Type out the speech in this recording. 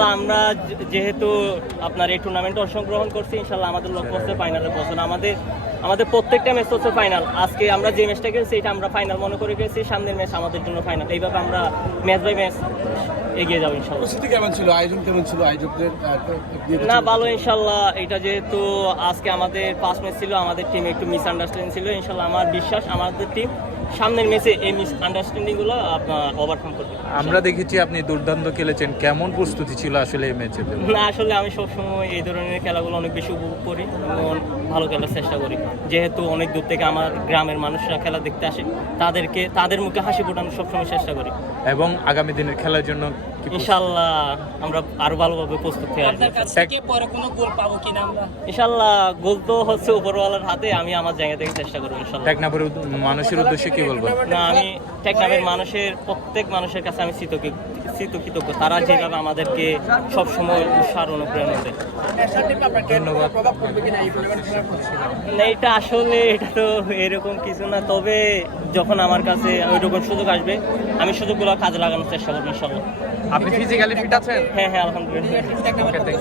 ইনশাল্লাহ আমরা যেহেতু আপনার এই টুর্নামেন্টে অংশগ্রহণ করছি, ইনশাল্লাহ আমাদের লক্ষ্য হচ্ছে ফাইনালে পৌঁছানো। আমাদের প্রত্যেকটা ম্যাচ হচ্ছে ফাইনাল। আজকে আমরা যে ম্যাচটা খেলছি এটা আমরা ফাইনাল মনে করে গেছি, সামনের ম্যাচ আমাদের জন্য ফাইনাল। এইভাবে আমরা ম্যাচ বাই ম্যাচ এগিয়ে যাবো ইনশাল্লাহ। প্রস্তুতি কেমন ছিল, আয়োজন কেমন ছিল আয়োজকদের? না ভালো ইনশাল্লাহ। এটা যেহেতু আজকে আমাদের ফার্স্ট ম্যাচ ছিল, আমাদের টিমে একটু মিসআন্ডারস্ট্যান্ডিং ছিল। ইনশাল্লাহ আমার বিশ্বাস আমাদের টিম সামনের ম্যাচে এই মিসআন্ডারস্ট্যান্ডিংগুলো আপনার ওভারকাম করবে। আমরা দেখেছি আপনি দুর্দান্ত খেলেছেন, কেমন প্রস্তুতি ছিল আসলে এই ম্যাচে? না আসলে আমি সবসময় এই ধরনের খেলাগুলো অনেক বেশি উপভোগ করি এবং ভালো খেলার চেষ্টা করি। যেহেতু অনেক দূর থেকে আমার গ্রামের মানুষরা খেলা দেখতে আসে, তাদের মুখে হাসি ফোটানোর সবসময় চেষ্টা করি। এবং আগামী দিনের খেলার জন্য কি ইনশাল্লাহ আমরা আরো ভালোভাবে প্রস্তুত হয়ে আসবো। আপনার কাছ থেকে পরে কোনো গোল পাবো কিনা আমরা? ইনশাল্লাহ গোল তো হচ্ছে উপরওয়ালার হাতে, আমি আমার জায়গা থেকে চেষ্টা করবো ইনশাল্লাহ। টেকনাফের মানুষের উদ্দেশ্যে কি বলবেন? না আমি টেকনাফের প্রত্যেক মানুষের কাছে আমি কৃতজ্ঞ। তারা যেভাবে আমাদেরকে সবসময় উৎসাহ অনুপ্রেরণা দেয়। ধন্যবাদ। না এটা আসলে এটা তো এরকম কিছু না, তবে যখন আমার কাছে ওইরকম সুযোগ আসবে আমি সুযোগগুলো কাজে লাগানোর চেষ্টা করবো ইনশাল্লাহ। আপনি ফিজিক্যালি ফিট আছেন? হ্যাঁ আলহামদুলিল্লাহ।